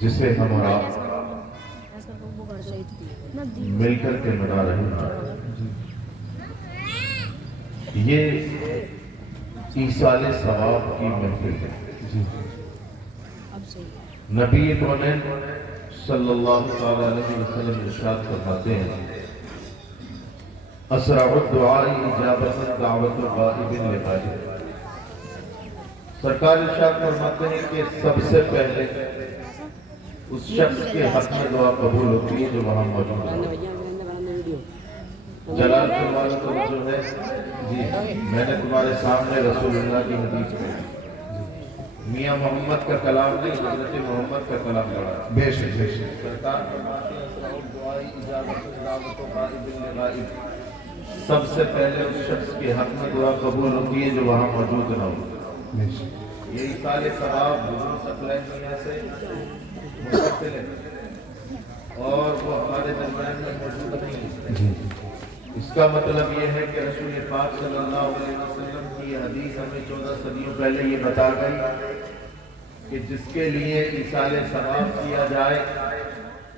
جسے ہم اور آپ مل کر کے منا رہے ہیں، یہ ایصال ثواب کی محفل ہے۔ نبی کونین صلی اللہ علیہ وسلم ارشاد فرماتے ہیں، اسرع الدعاء اجابت دعوت غائب لغائب۔ سرکار ارشاد فرماتے ہیں کہ سب سے پہلے اس شخص کے حق میں دعا قبول ہوتی ہے جو وہاں موجود ہے۔ جلال فرماتا تو جو ہے جی میں نے تمہارے سامنے رسول اللہ کی حدیث میں میاں محمد کا کلام نہیں، حضرت محمد کا کلام پڑھا۔ بے شک بے شک۔ سرکار فرماتے ہیں اسرع الدعاء اجابت دعوت غائب لغائب، سب سے پہلے اس شخص کے حق میں دعا قبول ہوتی ہے جو وہاں موجود نہ ہو۔ بے شک۔ یہ ایصال ثواب حضور ثقلین میاں سے منتقل ہے اور وہ ہمارے درمیان میں موجود نہیں ہے۔ اس کا مطلب یہ ہے کہ رسول پاک صلی اللہ علیہ وسلم کی یہ حدیث ہمیں 14 صدیوں پہلے یہ بتا گئی کہ جس کے لیے ایصال ثواب کیا جائے،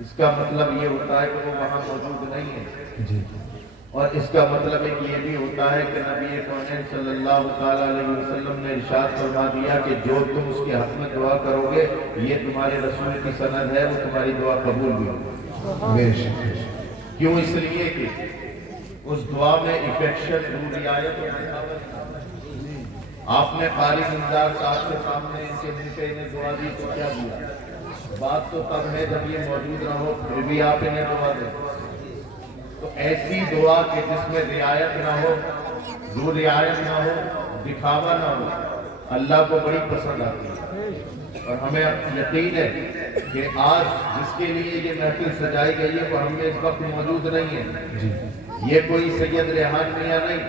اس کا مطلب یہ ہوتا ہے کہ وہ وہاں موجود نہیں ہے، اور اس کا مطلب ایک یہ بھی ہوتا ہے کہ نبی کونین صلی اللہ علیہ وسلم نے ارشاد فرما دیا کہ جو تم اس کے حق میں دعا کرو گے یہ تمہارے رسول کی سند ہے، وہ تمہاری دعا قبول بھی ہوگی۔ بے شک۔ کیوں؟ اس لیے کہ اس دعا میں افیکشن رعایت اور دعوت۔ آپ نے قاری زندار صاحب کے سامنے ان کے دل پہ انہیں دعا دی تو کیا دیا؟ بات تو تب ہے جب یہ موجود نہ ہو، پھر بھی آپ انہیں دعا دیں۔ تو ایسی دعا کہ جس میں رعایت نہ ہو، جو رعایت نہ ہو، دکھاوا نہ ہو، اللہ کو بڑی پسند آتی ہے۔ اور ہمیں یقین ہے کہ آج جس کے لیے یہ محفل سجائی گئی ہے وہ ہم میں اس وقت موجود نہیں ہے۔ یہ کوئی سید ریحان میاں نہیں،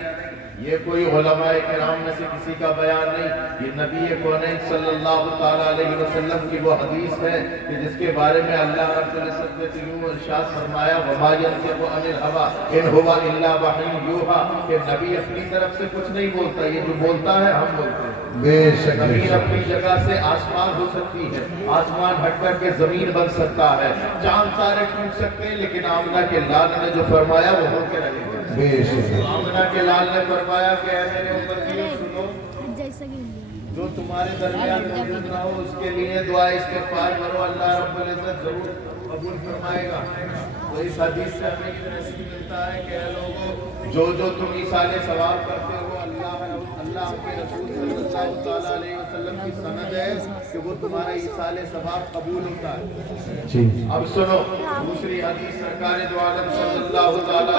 یہ کوئی علماء کرام میں سے کسی کا بیان نہیں، یہ نبی کونین صلی اللہ علیہ وسلم کی وہ حدیث ہے کہ جس کے بارے میں اللہ رب العزت نے یوں ارشاد فرمایا وَمَا يَنطِقُ عَنِ الْهَوَىٰ إِنْ هُوَ إِلَّا وَحْيٌ يُوحَىٰ، کہ نبی اپنی طرف سے کچھ نہیں بولتا، یہ جو بولتا ہے ہم بولتے ہیں۔ بے شک۔ زمین اپنی جگہ سے آسمان ہو سکتی ہے، آسمان ہٹ کر کے زمین بن سکتا ہے، چاند تارے ٹوٹ سکتے ہیں، لیکن آمنہ کے لال نے جو فرمایا وہ ہو کے رہے گا۔ بے شک۔ آمنہ کے لال نے فرمایا کہ اے میرے امتیوں سنو، جو تمہارے درمیان موجود نہ ہو اس کے لیے دعا استغفار کرو، اللہ رب العزت ضرور قبول فرمائے گا۔ تو اس حدیث سے ہمیں یہ نصیب ملتا ہے کہ اے لوگوں، جو تم ایصال ثواب کرتے ہو، اللہ کے رسول صلی اللہ علیہ وسلم کی سند ہے کہ وہ تمہارا ایصال ثواب قبول ہوتا ہے۔ اب سنو دوسری حدیث، سرکار دو عالم صلی اللہ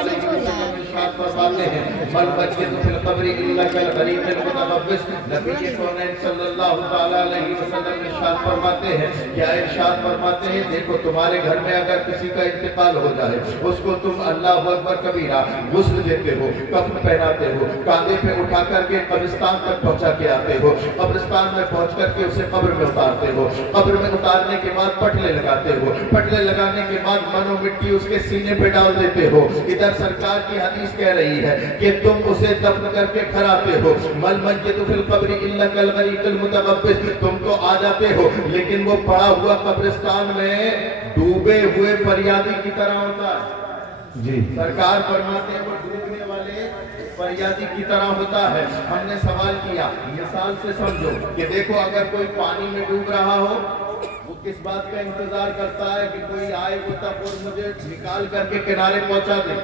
علیہ وسلم ارشاد فرماتے ہیں مَلْبَجِّتُ فِي الْقَبْرِ إِلَّا كَالْغَرِيبِ الْمُتَنَفِّسِ۔ نبی کونین صلی اللہ علیہ وسلم ارشاد فرماتے ہیں، کیا ارشاد فرماتے ہیں؟ دیکھو تمہارے گھر میں اگر کسی کا انتقال ہو جائے، اس کو تم اللہ اکبر کبیرہ غسل دیتے ہو، کفن پہناتے ہو، کاندھے پہ اٹھا کر کے قبرستان تک پہنچا کے آتے ہو، قبرستان میں پہنچ کر کے اسے قبر میں اتارتے ہو، قبر میں اتارنے کے بعد پٹلے لگاتے ہو، پٹلے لگانے کے بعد من و مٹی اس کے سینے پہ ڈال دیتے ہو۔ ادھر سرکار کی حدیث کہہ رہی ہے کہ تم اسے دفن کر کے کھراتے ہو، مَلْمَجِّتُ فِي الْقَبْرِ إِلَّا كَالْغَرِيقِ الْمُتَغَبِّسِ، تم تو آ جاتے ہو لیکن وہ پڑا ہوا قبرستان میں ڈوبے ہوئے فریادی کی طرح ہوتا ہے۔ سرکار فرماتے ہیں وہ ڈوبنے والے فریادی کی طرح ہوتا ہے۔ ہم نے سوال کیا، مثال سے سمجھو کہ دیکھو اگر کوئی پانی میں ڈوب رہا ہو، وہ کس بات کا انتظار کرتا ہے کہ کوئی آئے وہ تب اور مجھے نکال کر کے کنارے پہنچا دے؟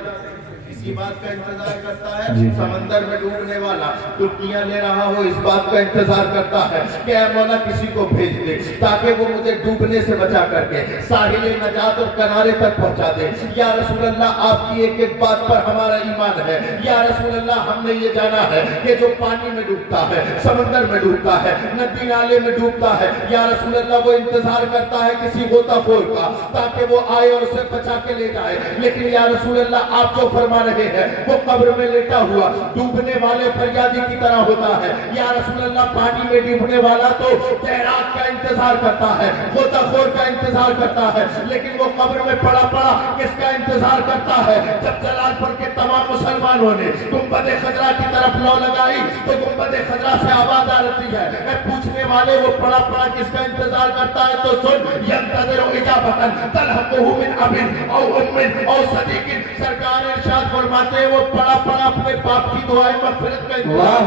اسی بات کا انتظار کرتا ہے۔ سمندر میں ڈوبنے والا ڈبکیاں لے رہا ہو، اس بات کا انتظار کرتا ہے کہ اے مولا کسی کو بھیج دے تاکہ وہ مجھے ڈوبنے سے بچا کر کے ساحل نجات اور کنارے تک پہنچا دے۔ یا رسول اللہ آپ کی ایک ایک بات پر ہمارا ایمان ہے، یا رسول اللہ ہم نے یہ جانا ہے کہ جو پانی میں ڈوبتا ہے، سمندر میں ڈوبتا ہے، ندی نالے میں ڈوبتا ہے، یا رسول اللہ وہ انتظار کرتا ہے کسی غوطہ خور کا تاکہ وہ آئے اور اسے بچا کے لے جائے۔ لیکن یا رسول اللہ آپ جو فرما फरमा रहे हैं, वो कब्र में लेटा हुआ डूबने वाले फरियादी की तरह होता है। या रसूल अल्लाह, पानी में डूबने वाला तो तैराक का इंतजार करता है, गोताखोर का इंतजार करता है, लेकिन वो कब्र में पड़ा पड़ा किसका इंतजार करता है? जब जलालपुर के तमाम मुसलमानों ने गुंबद खजरा की तरफ लौ लगाई तो गुंबद खजरा से आवाज आ रही है, पूछने वाले वो पड़ा पड़ा किसका इंतजार करता है? तो सुन, यंतज़िरु इजाबतन तलहक़ुहु मिन अबिन औ उम्मिन औ सदीक़िन। सरकार इरशाद फरमाते हैं, वो पड़ा पड़ा अपने बाप की दुआए मग़फ़िरत का इंतजार,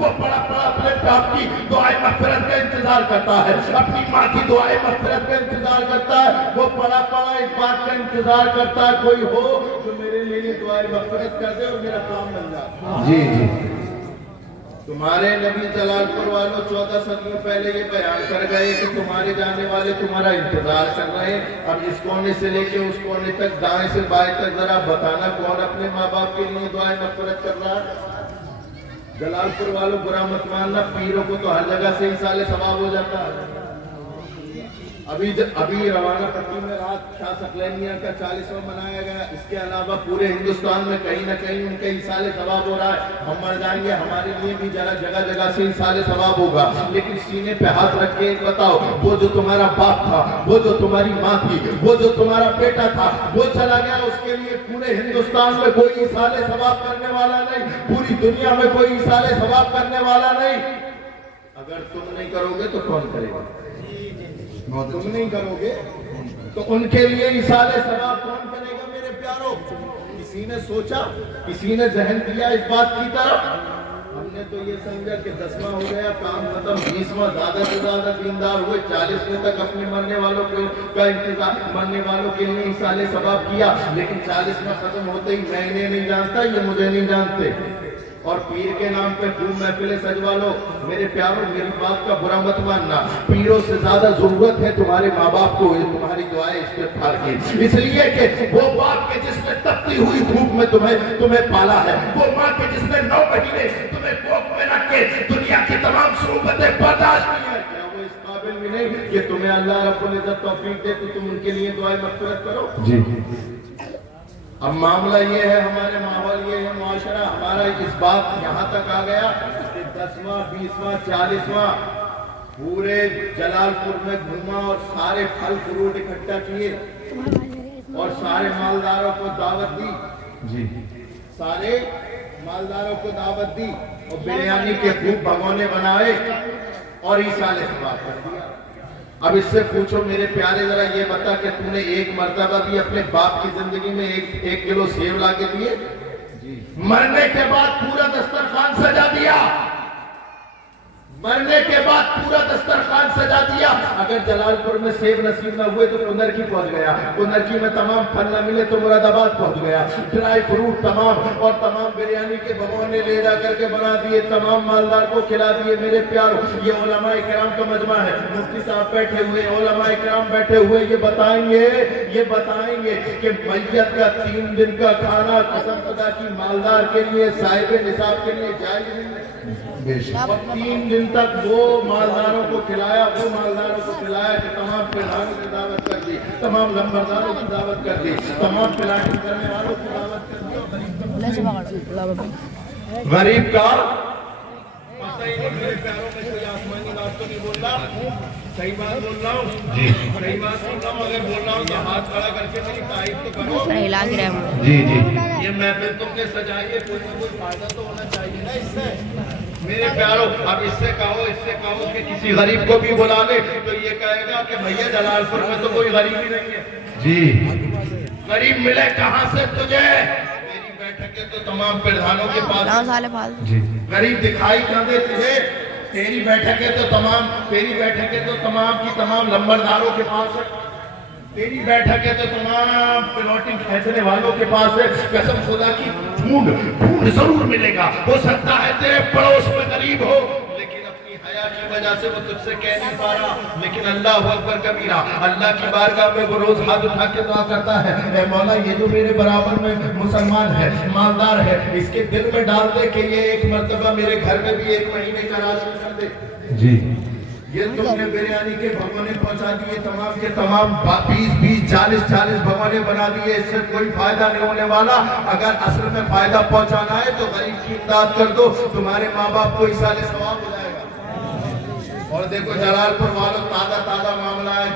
वो पड़ा पड़ा अपने बाप की दुआए मग़फ़िरत का इंतजार करता है, अपनी माँ की दुआए मग़फ़िरत का इंतजार करता है, वो पड़ा पड़ा इस बात का इंतजार करता है कोई हो जो मेरे लिए दुआए मग़फ़िरत कर दे और मेरा काम बन जाए। जी जी तुम्हारे नबी जलालपुर वालों 14 सदियों पहले ये बयान कर गए कि तुम्हारे जाने वाले तुम्हारा इंतजार कर रहे हैं। अब इस कोने से लेके उस कोने तक, दाएं से बाएं तक, जरा बताना कौन अपने माँ बाप के लिए दुआएं मग़फ़िरत कर रहा है? जलालपुर वालों बुरा मत मानना, पीरों को तो हर जगह से ही साले सवाब हो जाता है। अभी रवाना पट्टी में रात शाह सकलैनिया का 40वां मनाया गया। इसके अलावा पूरे हिंदुस्तान में कहीं ना कहीं उनके इसाले सवाब हो रहा है। हम मर जाएंगे, हमारे लिए भी जरा जगह जगह से इसाले सवाब होगा। लेकिन सीने पे हाथ रख के बताओ, वो जो तुम्हारा बाप था, वो जो तुम्हारी माँ थी, वो जो तुम्हारा बेटा था, वो चला गया, उसके लिए पूरे हिंदुस्तान में कोई इसाले सवाब करने वाला नहीं, पूरी दुनिया में कोई इसाले सवाब करने वाला नहीं। अगर तुम नहीं करोगे तो कौन करेगा? तुम नहीं करोगे तो उनके लिए इसाले सवाब कौन करेगा? मेरे प्यारों, किसी ने सोचा, किसी ने जहन दिया इस बात की तरफ? हमने तो ये समझा कि 10वां हो गया, काम खत्म, 20वां ज्यादा से ज्यादा दीनदार हुए, 40वें तक अपने मरने वालों का इंतजार, मरने वालों के लिए इसाले सवाब किया। लेकिन 40वां खत्म होते ही मैं इन्हें नहीं जानता, ये मुझे नहीं जानते, और पीर के नाम पे खूब महफिलें सजवा लो। मेरे प्यारों, मेरी बात का बुरा मत मानना, पीरों से ज्यादा जरूरत है तुम्हारे माँ बाप को तुम्हारी दुआएं इस्तिग़फ़ार की। इसलिए कि वो बाप के जिसने तपती हुई धूप में तुम्हें पाला है, वो माँ के जिसने 9 महीने तुम्हें कोख में रख के दुनिया की तमाम सुरूबतें बर्दाश्त की है, क्या वो इस काबिल भी नहीं कि तुम्हें अल्लाह रब्बुल इज़्ज़त तौफीक दे तो तुम उनके लिए दुआएं मग़फ़िरत करो? जी अब मामला ये है, हमारे माहौल ये है, मुआशरा हमारा इस बात यहाँ तक आ गया कि 10वां 20वां 40वां पूरे जलालपुर में घूमा और सारे फल फ्रूट इकट्ठा किए और सारे मालदारों को दावत दी, जी सारे मालदारों को दावत दी और बिरयानी के खूब भगोने बनाए और इसाले सवाब कर दिया। अब इससे पूछो मेरे प्यारे, जरा ये बता कि तूने एक मर्तबा भी अपने बाप की जिंदगी में एक किलो सेब ला के दिए? मरने के बाद पूरा दस्तरखान सजा दिया, मरने के बाद पूरा दस्तरखान सजा दिया। अगर जलालपुर में सेब नसीब न हुए तो कुंदरकी पहुंच गया, कुंदरकी में तमाम फल न मिले तो मुरादाबाद पहुंच गया, ड्राई फ्रूट तमाम और तमाम बिरयानी के भगोने ले जा करके बना दिए, तमाम मालदार को खिला दिए। मेरे प्यारों, ये उलमा इकराम का मजमा है, मुफ्ती साहब बैठे हुए, उलमा इकराम बैठे हुए, ये बताएंगे कि मैयत का 3 दिन का खाना कसम खुदा की मालदार के लिए, साहिब निसाब के लिए जायज नहीं है। और 3 दिन तक वो मालदारों को खिलाया कि तमाम पिलाने की दावत कर दी, तमाम लंबरदारों की दावत कर दी, तमाम पिलाने करने वालों की दावत कर दी। गरीब का पता ही नहीं। मेरे प्यारों में कोई आसमानी बात तो नहीं बोल रहा, सही बात बोल रहा हूँ जी, सही बात बोल रहा हूँ। अगर बोल रहा हूँ तो हाथ खड़ा करके मेरी तारीफ तो करो। जी जी ये महफिल तुमने सजाई है, कोई ना कोई फायदा तो होना चाहिए ना इससे। मेरे प्यारों, अब इससे कहो कि किसी गरीब को भी बुला ले तो ये कहेगा कि भैया जलालपुर में तो कोई गरीब ही नहीं है। जी गरीब मिले कहाँ से तुझे? तेरी बैठकें तो तमाम प्रधानों के पास, जी गरीब दिखाई न दे तुझे। तेरी बैठकें तो तमाम की तमाम लंबरदारों के पास है, तेरी बैठक है तो तमाम प्लॉटिंग खींचने वालों के पास है। कसम खुदा की ढूंढ जरूर मिलेगा। हो सकता है तेरे पड़ोस में गरीब हो, लेकिन अपनी हया की वजह से वो तुझसे कह नहीं पा रहा। लेकिन अल्लाह अकबर कबीरा, अल्लाह की बारगाह में वो रोज हाथ उठा के दुआ करता है, ऐ मौला ये जो मेरे बराबर में मुसलमान है, मालदार है, इसके दिल में डाल दे कि ये एक मर्तबा मेरे घर में भी 1 महीने का राशन कर दे। जी یہ تم نے بریانی کے بھگونے پہنچا دیے تمام کے تمام 20 40 بھگونے بنا دیے. اس سے کوئی فائدہ نہیں ہونے والا. اگر اصل میں فائدہ پہنچانا ہے تو غریب کی امداد کر دو, تمہارے ماں باپ کو ایصال ثواب ہو جائے گا. اور دیکھو جلال پور والوں تازہ معاملہ ہے.